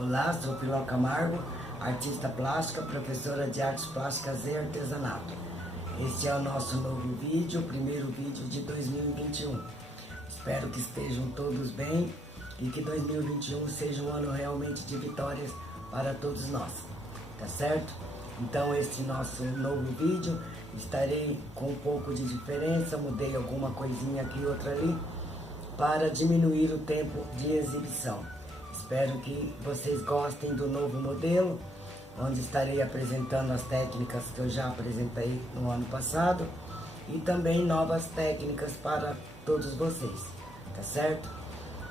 Olá, sou Pilar Camargo, artista plástica, professora de artes plásticas e artesanato. Este é o nosso novo vídeo, o primeiro vídeo de 2021. Espero que estejam todos bem e que 2021 seja um ano realmente de vitórias para todos nós, tá certo? Então este nosso novo vídeo, estarei com um pouco de diferença, mudei alguma coisinha aqui e outra ali, para diminuir o tempo de exibição. Espero que vocês gostem do novo modelo, onde estarei apresentando as técnicas que eu já apresentei no ano passado e também novas técnicas para todos vocês, tá certo?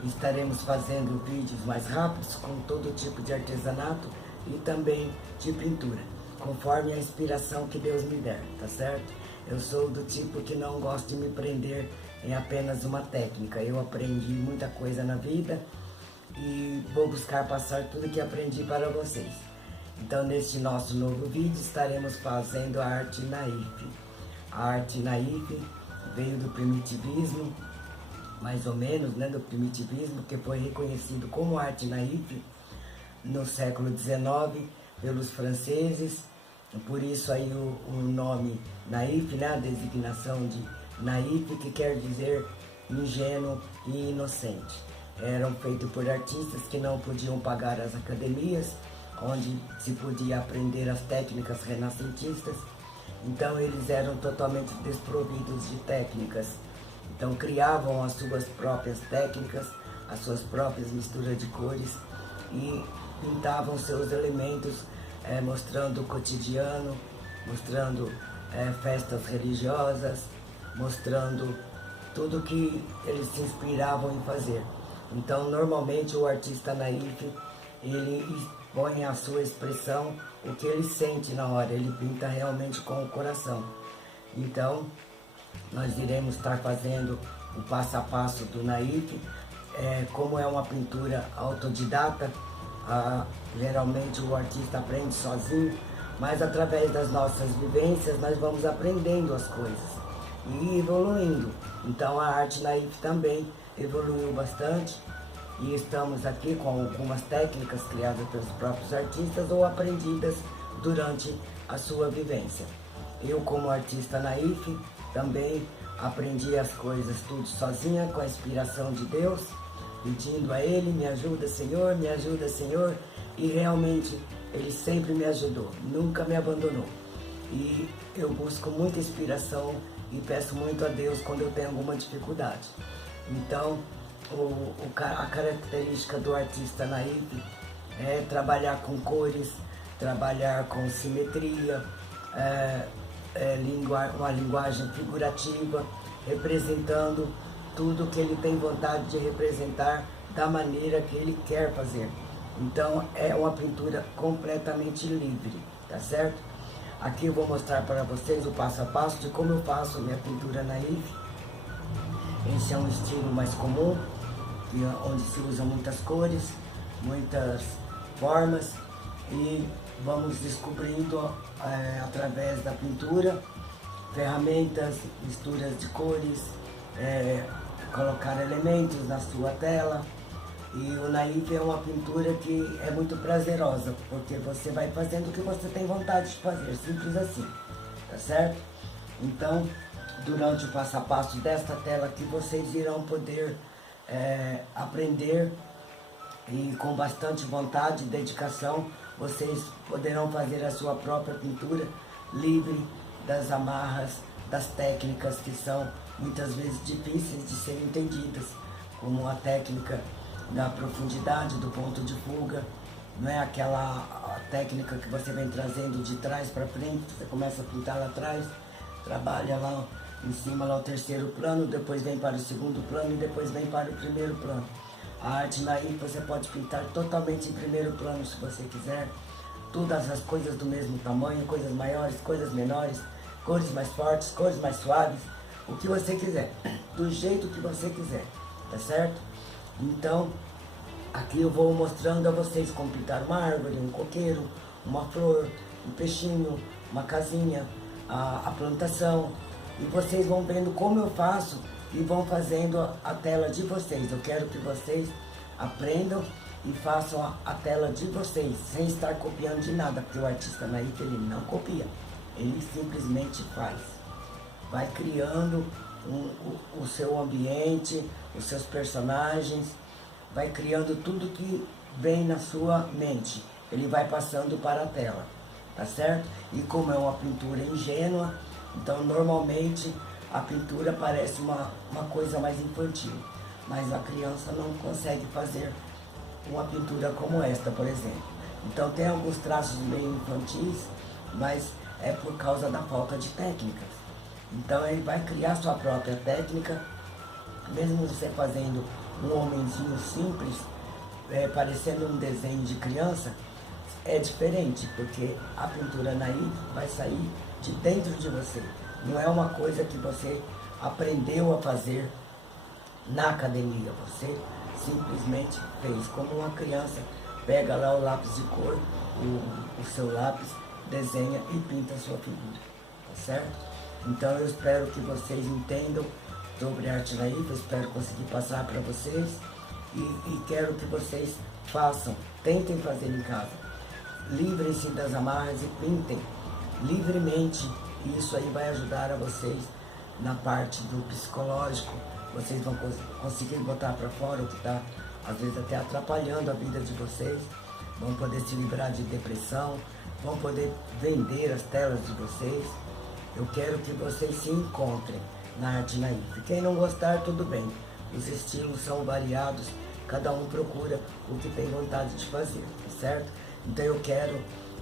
Estaremos fazendo vídeos mais rápidos com todo tipo de artesanato e também de pintura, conforme a inspiração que Deus me der, tá certo? Eu sou do tipo que não gosto de me prender em apenas uma técnica. Eu aprendi muita coisa na vida e vou buscar passar tudo que aprendi para vocês. Então, neste nosso novo vídeo, estaremos fazendo a arte naif. A arte naif veio do primitivismo, mais ou menos, né, do primitivismo, que foi reconhecido como arte naif no século XIX pelos franceses. Por isso aí o nome naif, né, a designação de naif, que quer dizer ingênuo e inocente. Eram feitos por artistas que não podiam pagar as academias, onde se podia aprender as técnicas renascentistas. Então eles eram totalmente desprovidos de técnicas. Então criavam as suas próprias técnicas, as suas próprias misturas de cores e pintavam seus elementos, mostrando o cotidiano, mostrando festas religiosas, mostrando tudo que eles se inspiravam em fazer. Então, normalmente o artista naif, ele põe a sua expressão, o que ele sente na hora, ele pinta realmente com o coração. Então, nós iremos estar fazendo o passo a passo do naif. Como é uma pintura autodidata, geralmente o artista aprende sozinho, mas através das nossas vivências nós vamos aprendendo as coisas e evoluindo. Então a arte naif também evoluiu bastante e estamos aqui com algumas técnicas criadas pelos próprios artistas ou aprendidas durante a sua vivência. Eu, como artista naif, também aprendi as coisas tudo sozinha, com a inspiração de Deus, pedindo a Ele: me ajuda, Senhor, e realmente Ele sempre me ajudou, nunca me abandonou. E eu busco muita inspiração e peço muito a Deus quando eu tenho alguma dificuldade. Então, a característica do artista naif é trabalhar com cores, trabalhar com simetria, uma linguagem figurativa, representando tudo que ele tem vontade de representar da maneira que ele quer fazer. Então, é uma pintura completamente livre, tá certo? Aqui eu vou mostrar para vocês o passo a passo de como eu faço minha pintura naif. Esse é um estilo mais comum, onde se usam muitas cores, muitas formas, e vamos descobrindo através da pintura ferramentas, misturas de cores, colocar elementos na sua tela. E o naif é uma pintura que é muito prazerosa, porque você vai fazendo o que você tem vontade de fazer, simples assim, tá certo? Então, durante o passo a passo desta tela aqui, vocês irão poder aprender, e com bastante vontade e dedicação, vocês poderão fazer a sua própria pintura livre das amarras, das técnicas que são muitas vezes difíceis de serem entendidas, como a técnica da profundidade, do ponto de fuga, não é aquela técnica que você vem trazendo de trás para frente, você começa a pintar lá atrás, trabalha lá em cima, lá o terceiro plano, depois vem para o segundo plano e depois vem para o primeiro plano. A arte naif você pode pintar totalmente em primeiro plano se você quiser, todas as coisas do mesmo tamanho, coisas maiores, coisas menores, cores mais fortes, cores mais suaves, o que você quiser, do jeito que você quiser, tá certo? Então, aqui eu vou mostrando a vocês como pintar uma árvore, um coqueiro, uma flor, um peixinho, uma casinha, a plantação. E vocês vão vendo como eu faço e vão fazendo a tela de vocês. Eu quero que vocês aprendam e façam a tela de vocês, sem estar copiando de nada, porque o artista naif, ele não copia, ele simplesmente faz. Vai criando o seu ambiente, os seus personagens, vai criando tudo que vem na sua mente, ele vai passando para a tela, tá certo? E como é uma pintura ingênua, então normalmente a pintura parece uma coisa mais infantil, mas a criança não consegue fazer uma pintura como esta, por exemplo. Então tem alguns traços meio infantis, mas é por causa da falta de técnicas. Então ele vai criar sua própria técnica, mesmo você fazendo um homenzinho simples, parecendo um desenho de criança, é diferente, porque a pintura naif vai sair de dentro de você. Não é uma coisa que você aprendeu a fazer na academia, você simplesmente fez. Como uma criança pega lá o lápis de cor, o seu lápis, desenha e pinta a sua figura, tá certo? Então eu espero que vocês entendam sobre arte naif, eu espero conseguir passar para vocês e quero que vocês façam, tentem fazer em casa. Livrem-se das amarras e pintem livremente. Isso aí vai ajudar a vocês na parte do psicológico. Vocês vão conseguir botar para fora o que está, às vezes, até atrapalhando a vida de vocês. Vão poder se livrar de depressão, vão poder vender as telas de vocês. Eu quero que vocês se encontrem na arte naif. Quem não gostar, tudo bem. Os estilos são variados, cada um procura o que tem vontade de fazer, tá certo? Então eu quero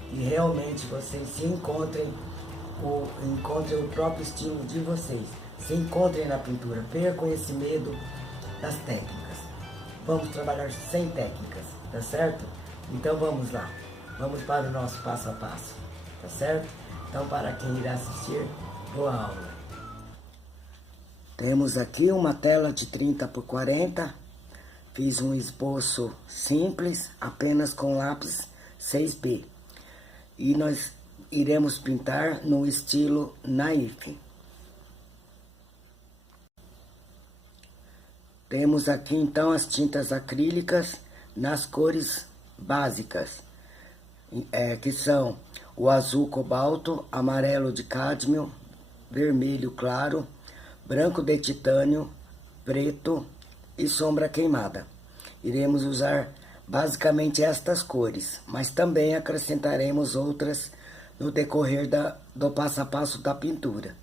que realmente vocês se encontrem o próprio estilo de vocês. Se encontrem na pintura, percam esse medo das técnicas. Vamos trabalhar sem técnicas, tá certo? Então vamos lá, vamos para o nosso passo a passo, tá certo? Então para quem irá assistir, boa aula. Temos aqui uma tela de 30 por 40, fiz um esboço simples, apenas com lápis 6B. E nós iremos pintar no estilo naif. Temos aqui então as tintas acrílicas nas cores básicas, que são o azul cobalto, amarelo de cádmio, vermelho claro, branco de titânio, preto e sombra queimada. Iremos usar basicamente estas cores, mas também acrescentaremos outras no decorrer do passo a passo da pintura.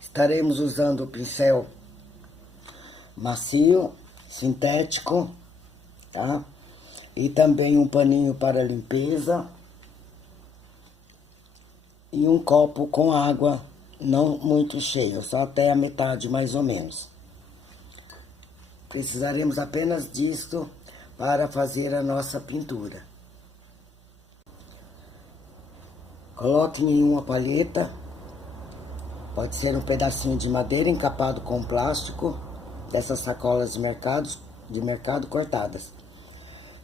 Estaremos usando o pincel macio, sintético, tá? E também um paninho para limpeza e um copo com água, não muito cheio, só até a metade mais ou menos. Precisaremos apenas disto para fazer a nossa pintura. Coloque em uma palheta, pode ser um pedacinho de madeira encapado com plástico, dessas sacolas de mercado cortadas.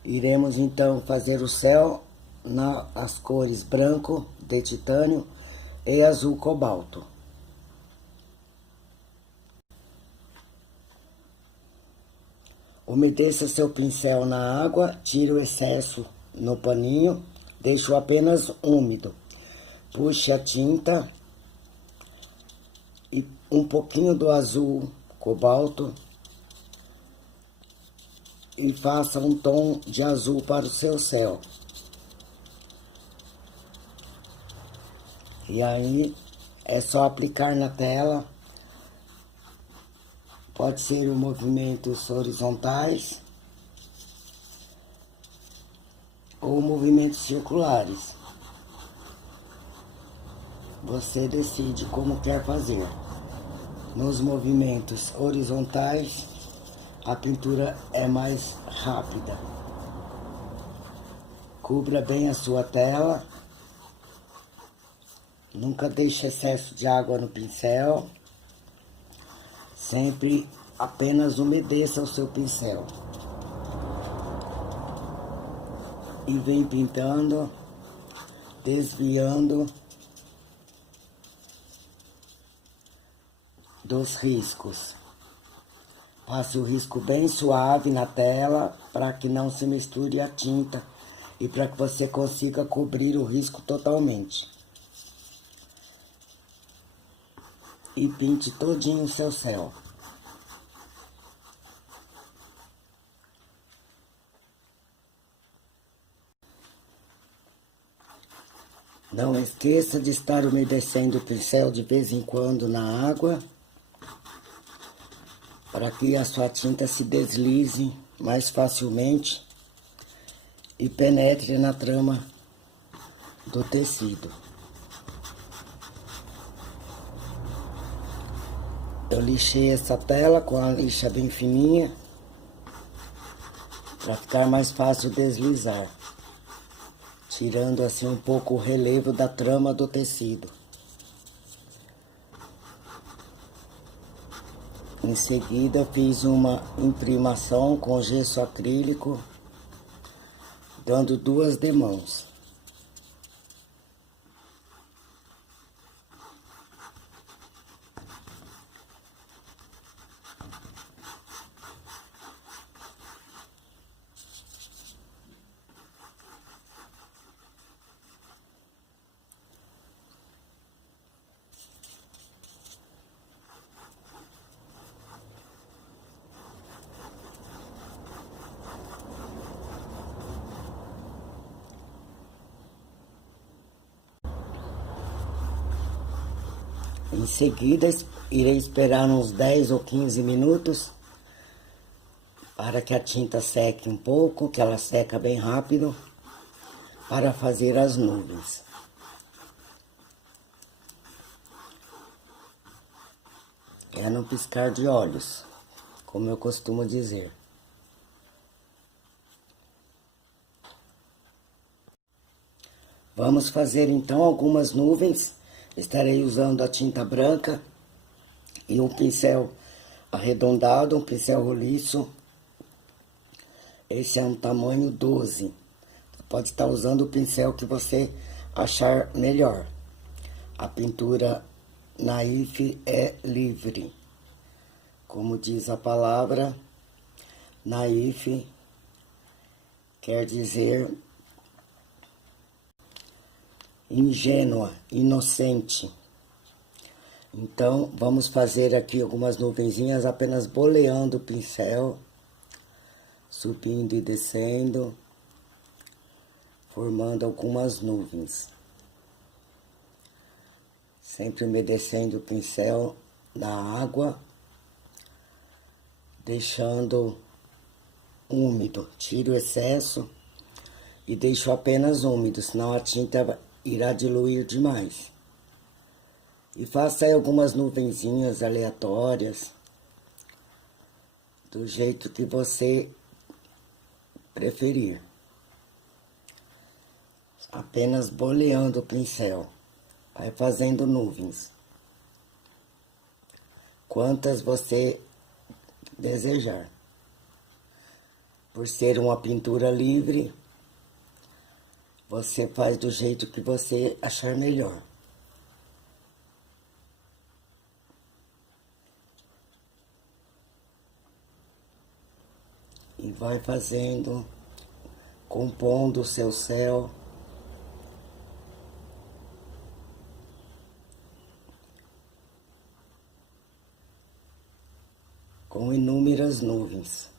Iremos então fazer o céu nas cores branco de titânio e azul cobalto. Umedeça seu pincel na água, tire o excesso no paninho, deixe-o apenas úmido. Puxe a tinta e um pouquinho do azul cobalto e faça um tom de azul para o seu céu. E aí é só aplicar na tela. Pode ser movimentos horizontais ou movimentos circulares. Você decide como quer fazer. Nos movimentos horizontais, a pintura é mais rápida. Cubra bem a sua tela. Nunca deixe excesso de água no pincel. Sempre apenas umedeça o seu pincel. E vem pintando, desviando dos riscos. Passe o risco bem suave na tela para que não se misture a tinta e para que você consiga cobrir o risco totalmente. E pinte todinho o seu céu. Não esqueça de estar umedecendo o pincel de vez em quando na água, para que a sua tinta se deslize mais facilmente e penetre na trama do tecido. Eu lixei essa tela com a lixa bem fininha, para ficar mais fácil deslizar, tirando assim um pouco o relevo da trama do tecido. Em seguida, fiz uma imprimação com gesso acrílico, dando 2 demãos. Em seguida, irei esperar uns 10 ou 15 minutos para que a tinta seque um pouco, que ela seca bem rápido, para fazer as nuvens. É no piscar de olhos, como eu costumo dizer. Vamos fazer então algumas nuvens. Estarei usando a tinta branca e um pincel arredondado, um pincel roliço. Esse é um tamanho 12. Você pode estar usando o pincel que você achar melhor. A pintura naif é livre. Como diz a palavra, naif quer dizer ingênua, inocente. Então, vamos fazer aqui algumas nuvenzinhas, apenas boleando o pincel, subindo e descendo, formando algumas nuvens. Sempre umedecendo o pincel na água, deixando úmido. Tiro o excesso e deixo apenas úmido, senão a tinta irá diluir demais. E faça aí algumas nuvenzinhas aleatórias, do jeito que você preferir. Apenas boleando o pincel, vai fazendo nuvens. Quantas você desejar. Por ser uma pintura livre, você faz do jeito que você achar melhor. E vai fazendo, compondo o seu céu. Com inúmeras nuvens.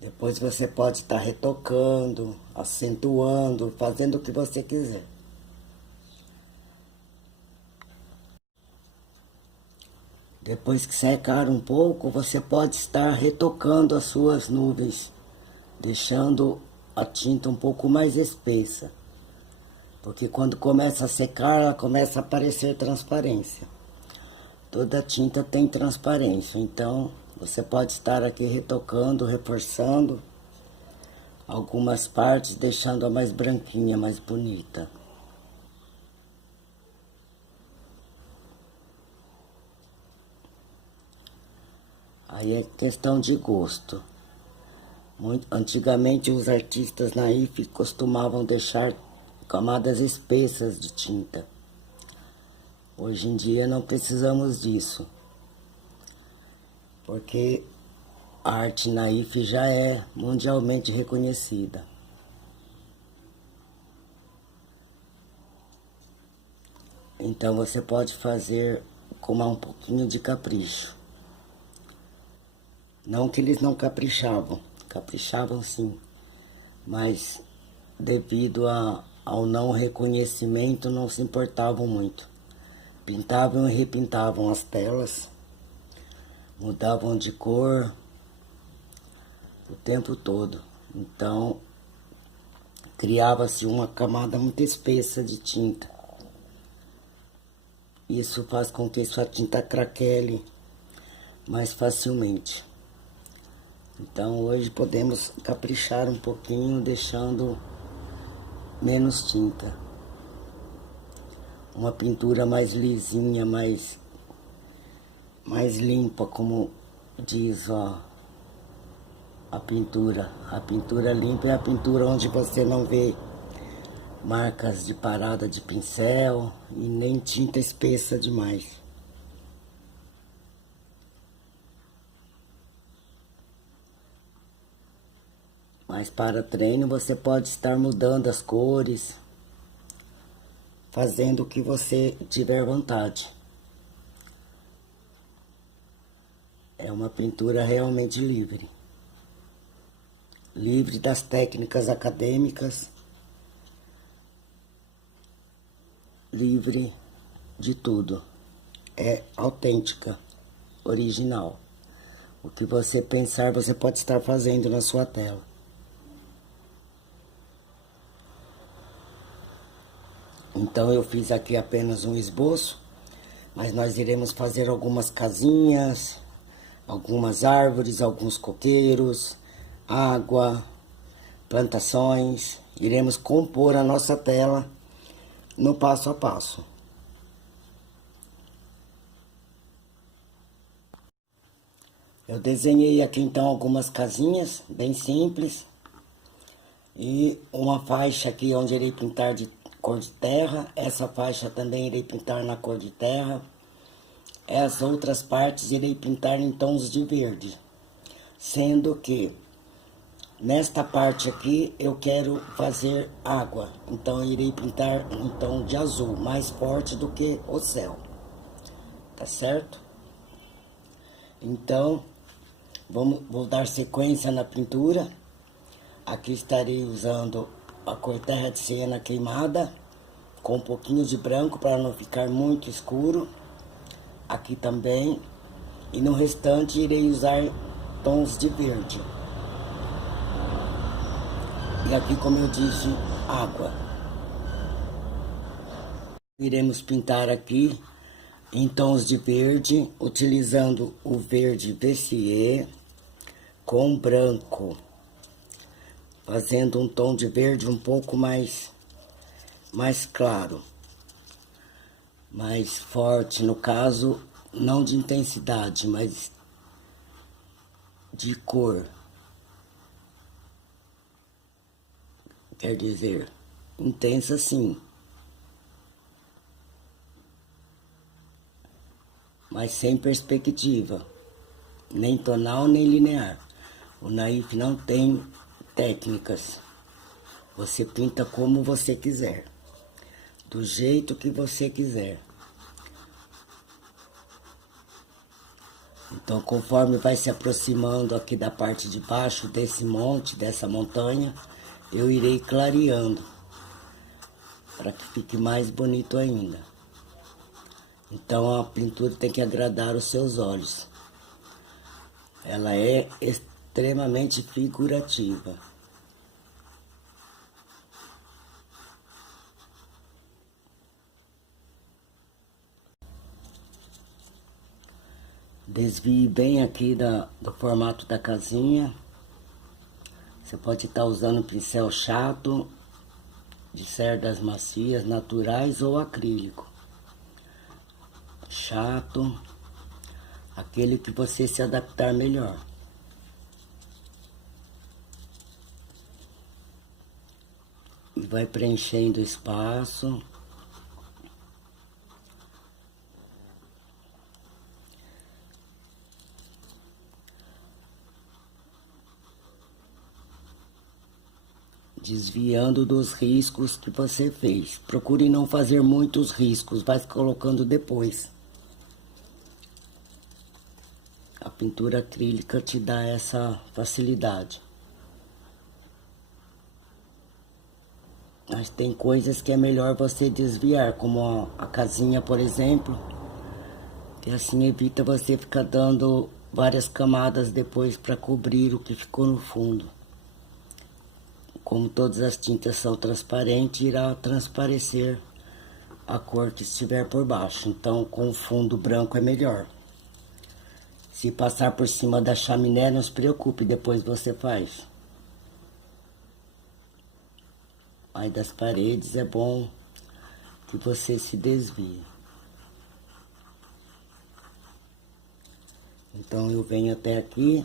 Depois você pode estar retocando, acentuando, fazendo o que você quiser. Depois que secar um pouco, você pode estar retocando as suas nuvens, deixando a tinta um pouco mais espessa. Porque quando começa a secar, ela começa a aparecer transparência. Toda tinta tem transparência, então você pode estar aqui retocando, reforçando algumas partes, deixando-a mais branquinha, mais bonita. Aí é questão de gosto. Antigamente os artistas naif costumavam deixar camadas espessas de tinta. Hoje em dia não precisamos disso, porque a arte naif já é mundialmente reconhecida. Então você pode fazer com um pouquinho de capricho. Não que eles não caprichavam, caprichavam sim, mas devido ao não reconhecimento não se importavam muito. Pintavam e repintavam as telas, mudavam de cor o tempo todo. Então criava-se uma camada muito espessa de tinta. Isso faz com que sua tinta craquele mais facilmente. Então hoje podemos caprichar um pouquinho, deixando menos tinta. Uma pintura mais lisinha, mais limpa, como diz a pintura. A pintura limpa é a pintura onde você não vê marcas de parada de pincel e nem tinta espessa demais. Mas para treino você pode estar mudando as cores, fazendo o que você tiver vontade. É uma pintura realmente livre. Livre das técnicas acadêmicas, livre de tudo. É autêntica, original. O que você pensar, você pode estar fazendo na sua tela. Então eu fiz aqui apenas um esboço, mas nós iremos fazer algumas casinhas, algumas árvores, alguns coqueiros, água, plantações. Iremos compor a nossa tela no passo a passo. Eu desenhei aqui então algumas casinhas bem simples e uma faixa aqui onde irei pintar de cor de terra. Essa faixa também irei pintar na cor de terra. As outras partes irei pintar em tons de verde, sendo que nesta parte aqui eu quero fazer água, então eu irei pintar em tom de azul, mais forte do que o céu, tá certo? Então, vou dar sequência na pintura. Aqui estarei usando a cor terra de siena queimada, com um pouquinho de branco para não ficar muito escuro. Aqui também, e no restante irei usar tons de verde. E aqui, como eu disse, água. Iremos pintar aqui em tons de verde, utilizando o verde Vessier com branco, fazendo um tom de verde um pouco mais claro, mais forte, no caso, não de intensidade, mas de cor. Quer dizer, intensa sim, mas sem perspectiva, nem tonal nem linear. O naif não tem técnicas. Você pinta como você quiser, do jeito que você quiser. Então, conforme vai se aproximando aqui da parte de baixo desse monte, dessa montanha, eu irei clareando, para que fique mais bonito ainda. Então, a pintura tem que agradar os seus olhos. Ela é extremamente figurativa. Desvie bem aqui do formato da casinha. Você pode estar usando pincel chato, de cerdas macias, naturais ou acrílico. Chato, aquele que você se adaptar melhor. E vai preenchendo o espaço. desviando dos riscos que você fez. Procure não fazer muitos riscos, vai colocando depois. A pintura acrílica te dá essa facilidade. Mas tem coisas que é melhor você desviar, como a casinha, por exemplo, que assim evita você ficar dando várias camadas depois para cobrir o que ficou no fundo. Como todas as tintas são transparentes, irá transparecer a cor que estiver por baixo. Então, com o fundo branco é melhor. Se passar por cima da chaminé, não se preocupe, depois você faz. Aí das paredes é bom que você se desvie. Então eu venho até aqui,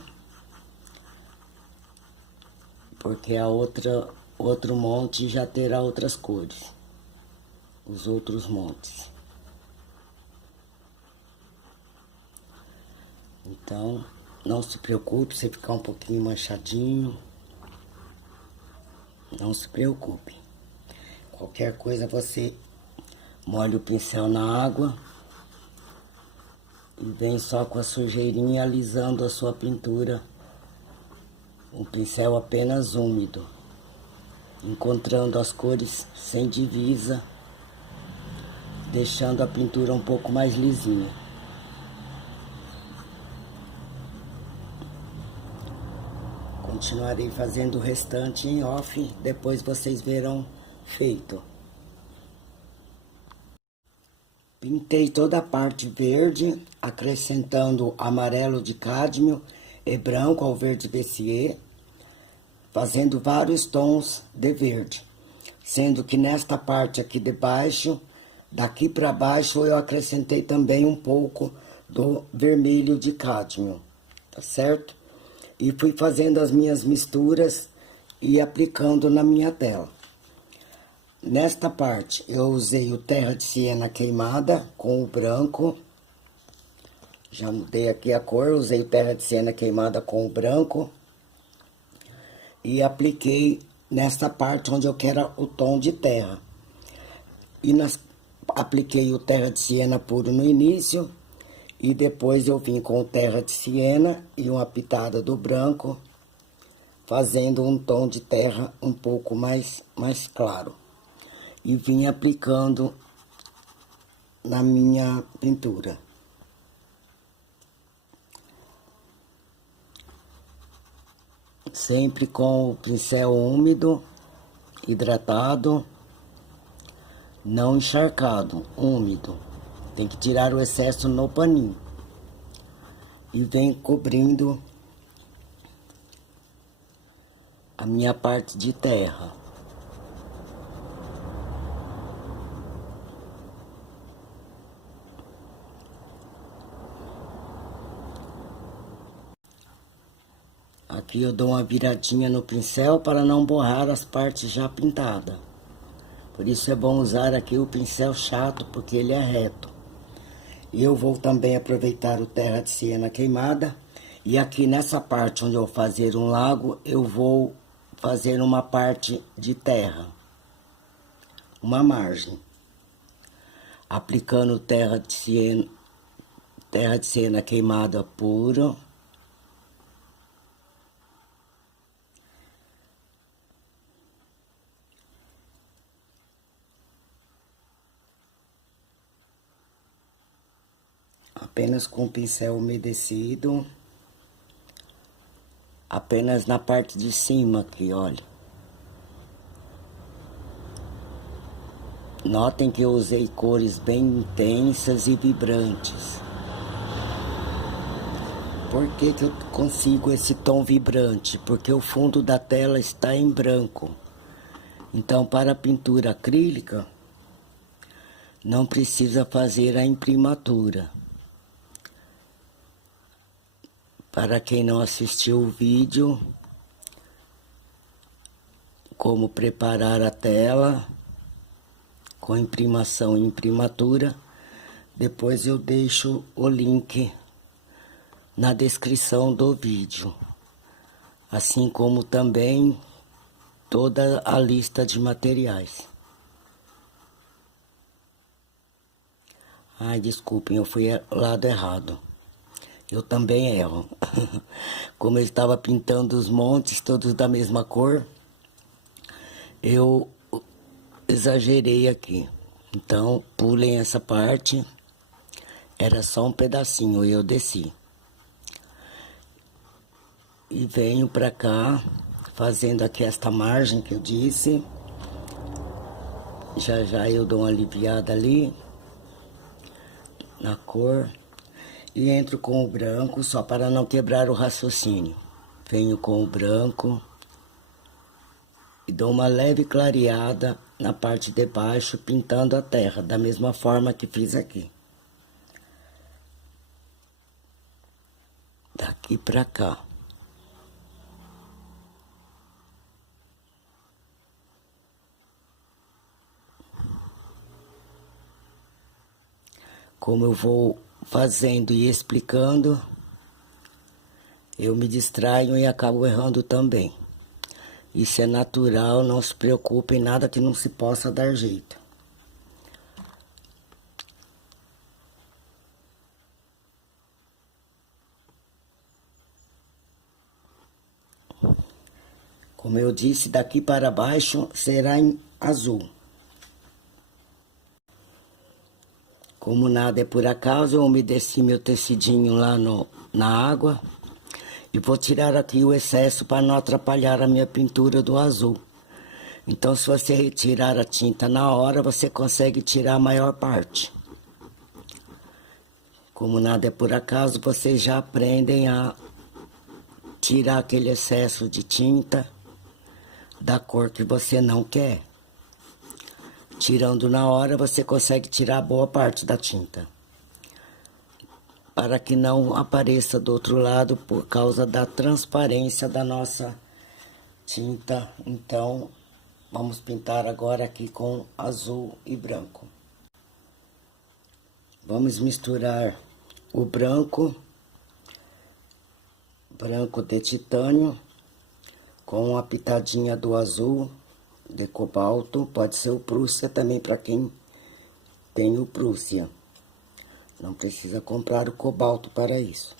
porque outro monte já terá outras cores, os outros montes. Então, não se preocupe se ficar um pouquinho manchadinho, não se preocupe. Qualquer coisa você molha o pincel na água e vem só com a sujeirinha alisando a sua pintura. Um pincel apenas úmido, encontrando as cores sem divisa, deixando a pintura um pouco mais lisinha. Continuarei fazendo o restante em off, depois vocês verão feito. Pintei toda a parte verde, acrescentando amarelo de cádmio e branco ao verde Messier, fazendo vários tons de verde, sendo que nesta parte aqui de baixo, daqui para baixo, eu acrescentei também um pouco do vermelho de cádmio, tá certo? E fui fazendo as minhas misturas e aplicando na minha tela. Nesta parte, eu usei o terra de siena queimada com o branco. Já mudei aqui a cor, usei o terra de siena queimada com o branco. E apliquei nesta parte onde eu quero o tom de terra. Apliquei o terra de siena puro no início. E depois eu vim com o terra de siena e uma pitada do branco, fazendo um tom de terra um pouco mais claro. E vim aplicando na minha pintura. Sempre com o pincel úmido, hidratado, não encharcado, úmido. Tem que tirar o excesso no paninho. E vem cobrindo a minha parte de terra. Aqui eu dou uma viradinha no pincel para não borrar as partes já pintadas. Por isso é bom usar aqui o pincel chato, porque ele é reto. E eu vou também aproveitar o terra de siena queimada. E aqui nessa parte onde eu vou fazer um lago, eu vou fazer uma parte de terra. Uma margem. Aplicando terra de siena queimada puro. Apenas com o pincel umedecido. Apenas na parte de cima aqui, olha. Notem que eu usei cores bem intensas e vibrantes. Por que que eu consigo esse tom vibrante? Porque o fundo da tela está em branco. Então, para a pintura acrílica, não precisa fazer a imprimatura. Para quem não assistiu o vídeo, como preparar a tela com imprimação e imprimatura, depois eu deixo o link na descrição do vídeo. Assim como também toda a lista de materiais. Ai, desculpem, eu fui ao lado errado. Eu também erro. Como eu estava pintando os montes todos da mesma cor, eu exagerei aqui. Então, pulem essa parte. Era só um pedacinho e eu desci. E venho pra cá, fazendo aqui esta margem que eu disse. Já já eu dou uma aliviada ali, na cor. E entro com o branco, só para não quebrar o raciocínio. Venho com o branco e dou uma leve clareada na parte de baixo, pintando a terra, da mesma forma que fiz aqui. Daqui pra cá. Como eu vou fazendo e explicando, eu me distraio e acabo errando também. Isso é natural, não se preocupe em nada que não se possa dar jeito. Como eu disse, daqui para baixo será em azul. Como nada é por acaso, eu umedeci meu tecidinho lá na água e vou tirar aqui o excesso para não atrapalhar a minha pintura do azul. Então, se você retirar a tinta na hora, você consegue tirar a maior parte. Como nada é por acaso, vocês já aprendem a tirar aquele excesso de tinta da cor que você não quer. Tirando na hora, você consegue tirar boa parte da tinta. Para que não apareça do outro lado por causa da transparência da nossa tinta. Então, vamos pintar agora aqui com azul e branco. Vamos misturar o branco de titânio, com uma pitadinha do azul de cobalto, pode ser o Prússia também para quem tem o Prússia. Não precisa comprar o cobalto para isso.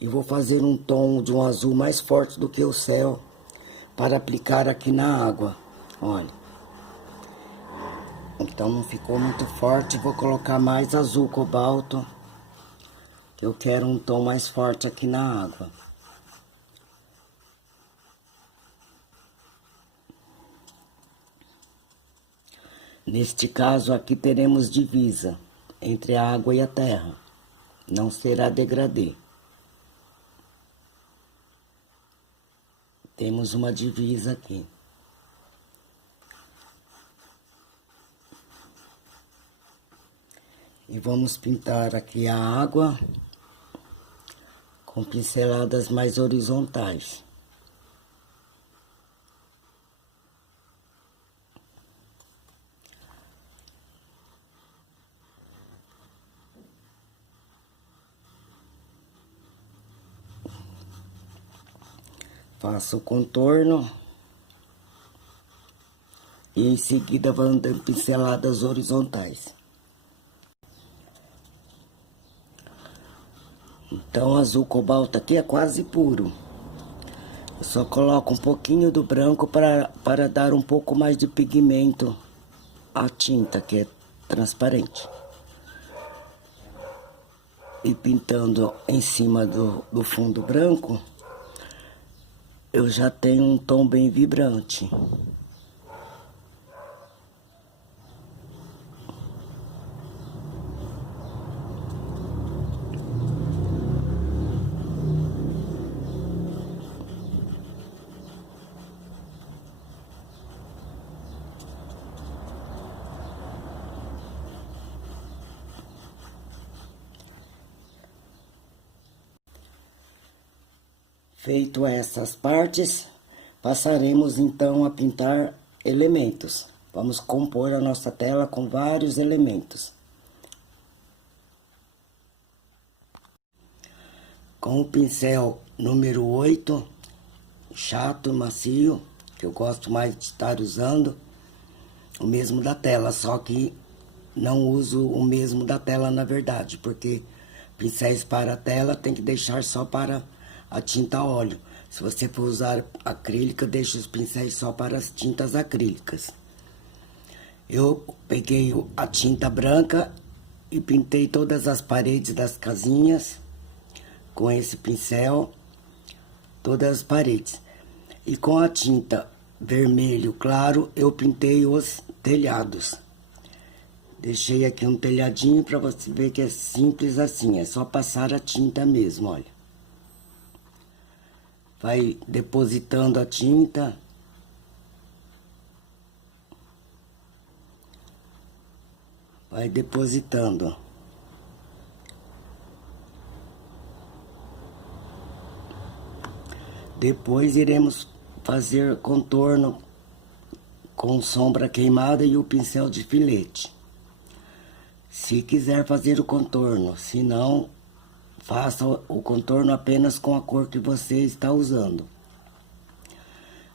E vou fazer um tom de um azul mais forte do que o céu para aplicar aqui na água. Olha. Então não ficou muito forte, vou colocar mais azul cobalto, que eu quero um tom mais forte aqui na água. Neste caso aqui teremos divisa entre a água e a terra, não será degradê. Temos uma divisa aqui. E vamos pintar aqui a água com pinceladas mais horizontais. Faço o contorno e em seguida vou dando pinceladas horizontais. Então o azul cobalto aqui é quase puro. Eu só coloco um pouquinho do branco para dar um pouco mais de pigmento à tinta, que é transparente. E pintando em cima do fundo branco, eu já tenho um tom bem vibrante. Feito essas partes, passaremos então a pintar elementos. Vamos compor a nossa tela com vários elementos. Com o pincel número 8, chato, macio, que eu gosto mais de estar usando o mesmo da tela, só que não uso o mesmo da tela na verdade, porque pincéis para a tela tem que deixar só para a tinta a óleo. Se você for usar acrílica, deixa os pincéis só para as tintas acrílicas. Eu peguei a tinta branca e pintei todas as paredes das casinhas com esse pincel, todas as paredes. E com a tinta vermelho claro, eu pintei os telhados. Deixei aqui um telhadinho para você ver que é simples assim, é só passar a tinta mesmo, olha. Vai depositando a tinta. Vai depositando. Depois iremos fazer contorno com sombra queimada e o pincel de filete. Se quiser fazer o contorno, se não, faça o contorno apenas com a cor que você está usando.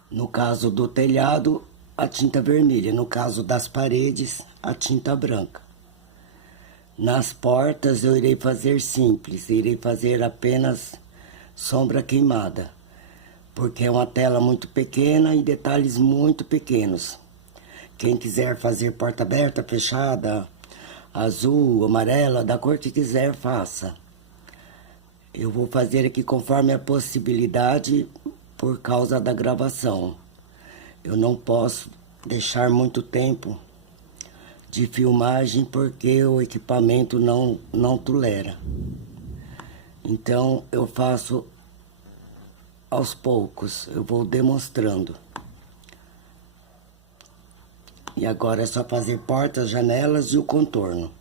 No caso do telhado, a tinta vermelha. No caso das paredes, a tinta branca. Nas portas eu irei fazer simples, irei fazer apenas sombra queimada, porque é uma tela muito pequena e detalhes muito pequenos. Quem quiser fazer porta aberta, fechada, azul, amarela, da cor que quiser, faça. Eu vou fazer aqui conforme a possibilidade por causa da gravação. Eu não posso deixar muito tempo de filmagem porque o equipamento não tolera. Então eu faço aos poucos, eu vou demonstrando. E agora é só fazer portas, janelas e o contorno.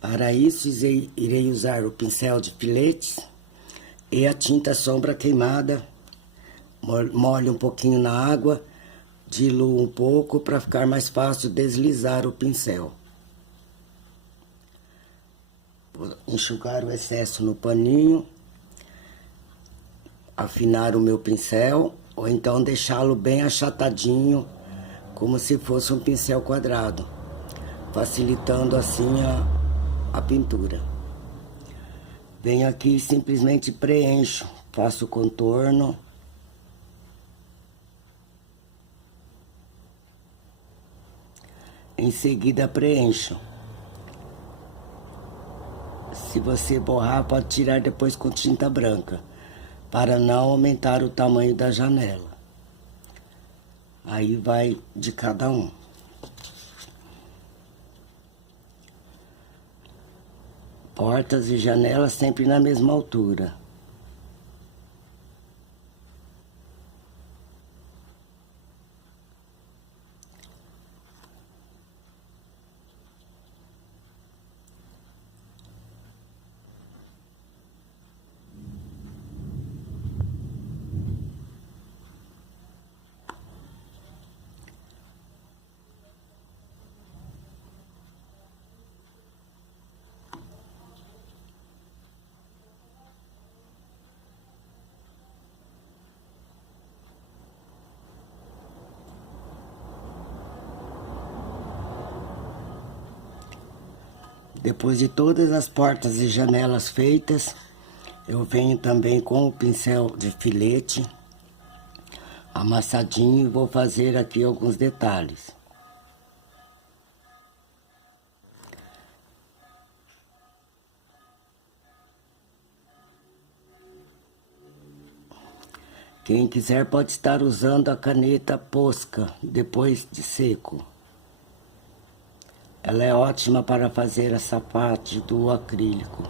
Para isso irei usar o pincel de filetes e a tinta sombra queimada. Molho um pouquinho na água, diluo um pouco para ficar mais fácil deslizar o pincel. Vou enxugar o excesso no paninho, afinar o meu pincel, ou então deixá-lo bem achatadinho, como se fosse um pincel quadrado, facilitando assim a pintura. Venho aqui e simplesmente preencho, faço o contorno. Em seguida preencho. Se você borrar, pode tirar depois com tinta branca, para não aumentar o tamanho da janela. Aí vai de cada um. Portas e janelas sempre na mesma altura. Depois de todas as portas e janelas feitas, eu venho também com o pincel de filete amassadinho e vou fazer aqui alguns detalhes. Quem quiser pode estar usando a caneta Posca depois de seco. Ela é ótima para fazer essa parte do acrílico.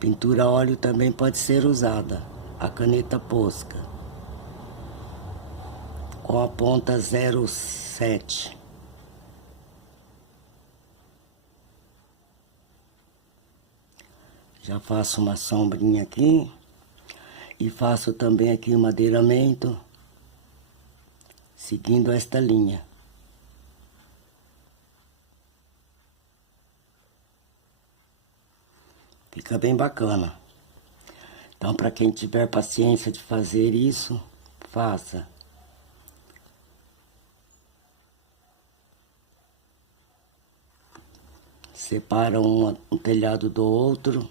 Pintura a óleo também pode ser usada, a caneta Posca, com a ponta 07. Já faço uma sombrinha aqui e faço também aqui um madeiramento, seguindo esta linha. Fica bem bacana. Então, para quem tiver paciência de fazer isso, faça. Separa um telhado do outro.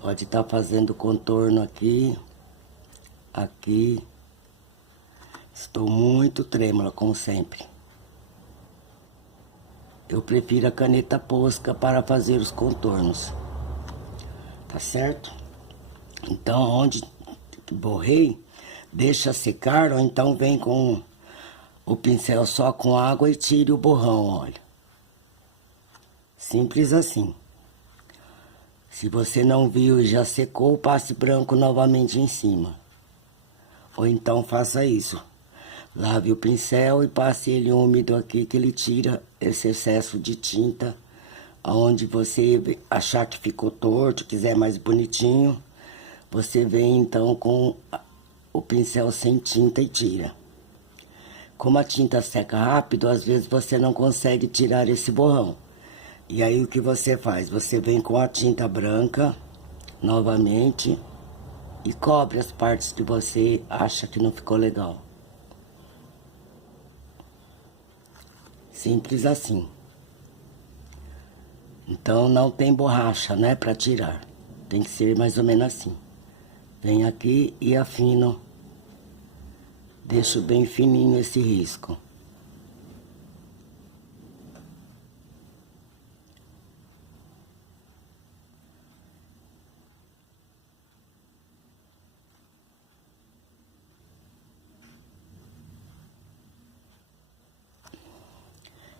Pode estar fazendo contorno aqui, aqui. Estou muito trêmula, como sempre. Eu prefiro a caneta posca para fazer os contornos. Tá certo? Então, onde borrei, deixa secar, ou então vem com o pincel só com água e tire o borrão, olha. Simples assim. Se você não viu e já secou, passe branco novamente em cima. Ou então faça isso. Lave o pincel e passe ele úmido aqui, que ele tira esse excesso de tinta. Onde você achar que ficou torto, quiser mais bonitinho, você vem então com o pincel sem tinta e tira. Como a tinta seca rápido, às vezes você não consegue tirar esse borrão. E aí o que você faz? Você vem com a tinta branca, novamente, e cobre as partes que você acha que não ficou legal. Simples assim. Então não tem borracha, né, para tirar. Tem que ser mais ou menos assim. Venho aqui e afino. Deixo bem fininho esse risco.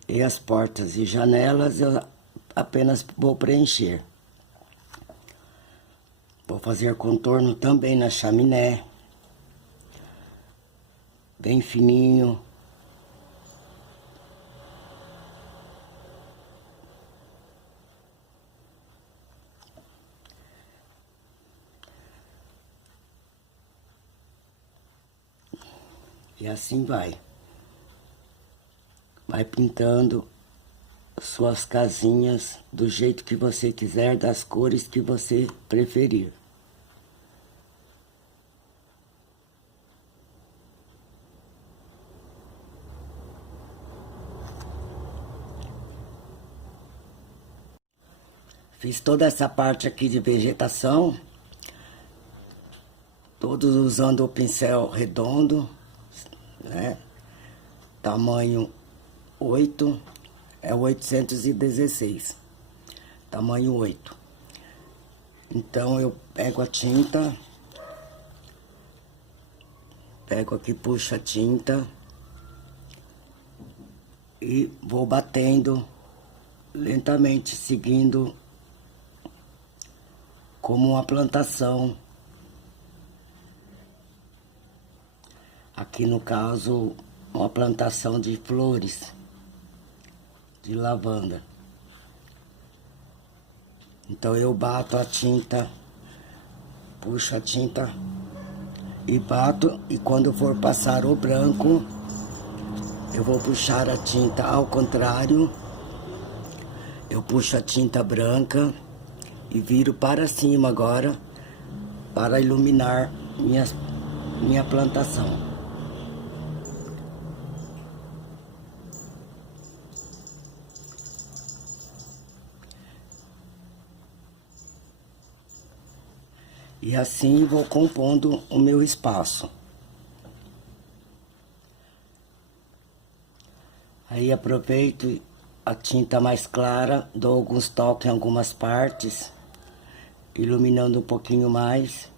E as portas e janelas eu apenas vou preencher. Vou fazer contorno também na chaminé. Bem fininho. E assim vai. Vai pintando suas casinhas do jeito que você quiser, das cores que você preferir. Fiz toda essa parte aqui de vegetação, todos usando o pincel redondo, né? Tamanho 8, é 816, tamanho 8. Então eu pego a tinta, pego aqui, puxo a tinta e vou batendo lentamente, seguindo como uma plantação. Aqui no caso, uma plantação de flores, de lavanda. Então eu bato a tinta, puxo a tinta e bato, e quando for passar o branco, eu vou puxar a tinta ao contrário. Eu puxo a tinta branca e viro para cima agora, para iluminar minha plantação. E assim vou compondo o meu espaço. Aí aproveito a tinta mais clara, dou alguns toques em algumas partes, iluminando um pouquinho mais.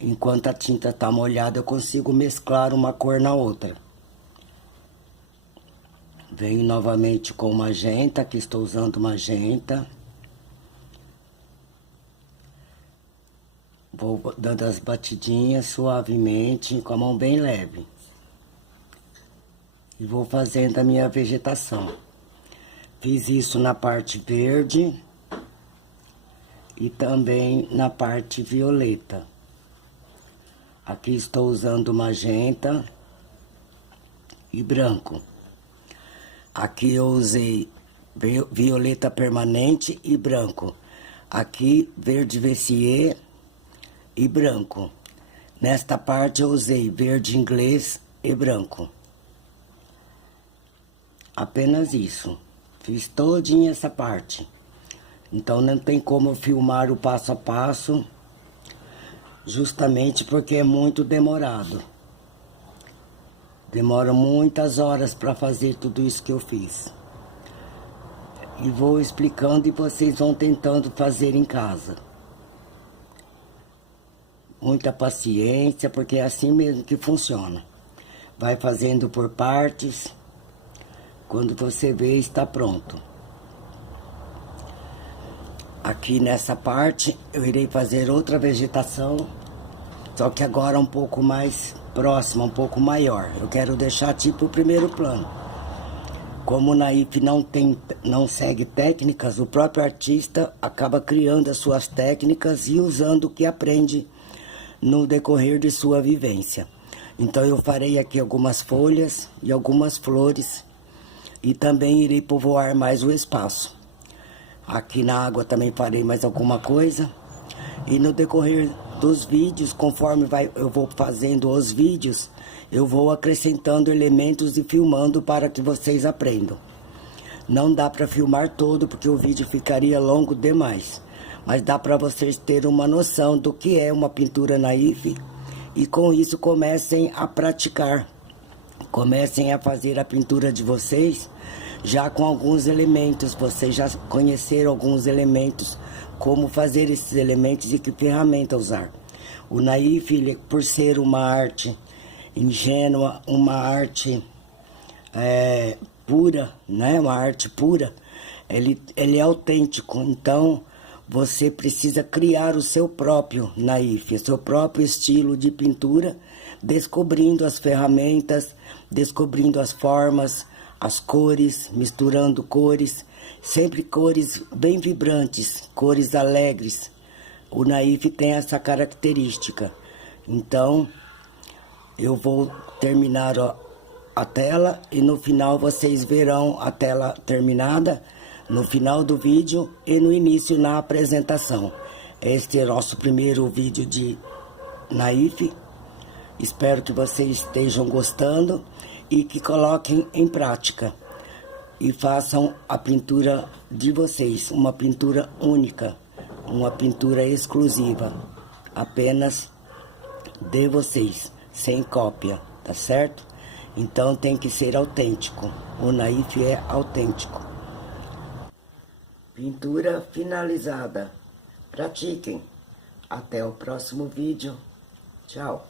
Enquanto a tinta está molhada, eu consigo mesclar uma cor na outra. Venho novamente com magenta, que estou usando magenta. Vou dando as batidinhas suavemente, com a mão bem leve. E vou fazendo a minha vegetação. Fiz isso na parte verde e também na parte violeta. Aqui estou usando magenta. e branco. Aqui eu usei violeta permanente e branco. Aqui verde Vessier e branco. Nesta parte eu usei verde inglês e branco. Apenas isso. Fiz todinha essa parte. Então não tem como filmar o passo a passo, justamente porque é muito demorado. Demora muitas horas para fazer tudo isso que eu fiz. E vou explicando e vocês vão tentando fazer em casa. Muita paciência, porque é assim mesmo que funciona. Vai fazendo por partes. Quando você vê, está pronto. Aqui nessa parte, eu irei fazer outra vegetação, só que agora um pouco mais próxima, um pouco maior. Eu quero deixar tipo o primeiro plano. Como o naif não segue técnicas, o próprio artista acaba criando as suas técnicas e usando o que aprende no decorrer de sua vivência. Então eu farei aqui algumas folhas e algumas flores e também irei povoar mais o espaço. Aqui na água também farei mais alguma coisa. E no decorrer dos vídeos, conforme eu vou fazendo os vídeos, eu vou acrescentando elementos e filmando para que vocês aprendam. Não dá para filmar todo, porque o vídeo ficaria longo demais. Mas dá para vocês terem uma noção do que é uma pintura naif. E com isso comecem a praticar. Comecem a fazer a pintura de vocês já com alguns elementos. Vocês já conheceram alguns elementos, como fazer esses elementos e que ferramenta usar. O naif, por ser uma arte ingênua, uma arte pura, né? Uma arte pura, ele é autêntico. Então, você precisa criar o seu próprio naif, o seu próprio estilo de pintura, descobrindo as ferramentas, descobrindo as formas, as cores, misturando cores, sempre cores bem vibrantes, cores alegres. O naif tem essa característica. Então, eu vou terminar a tela e no final vocês verão a tela terminada, no final do vídeo e no início na apresentação. Este é o nosso primeiro vídeo de naif. Espero que vocês estejam gostando e que coloquem em prática e façam a pintura de vocês, uma pintura única, uma pintura exclusiva, apenas de vocês, sem cópia, tá certo? Então tem que ser autêntico, o naif é autêntico. Pintura finalizada. Pratiquem. Até o próximo vídeo. Tchau.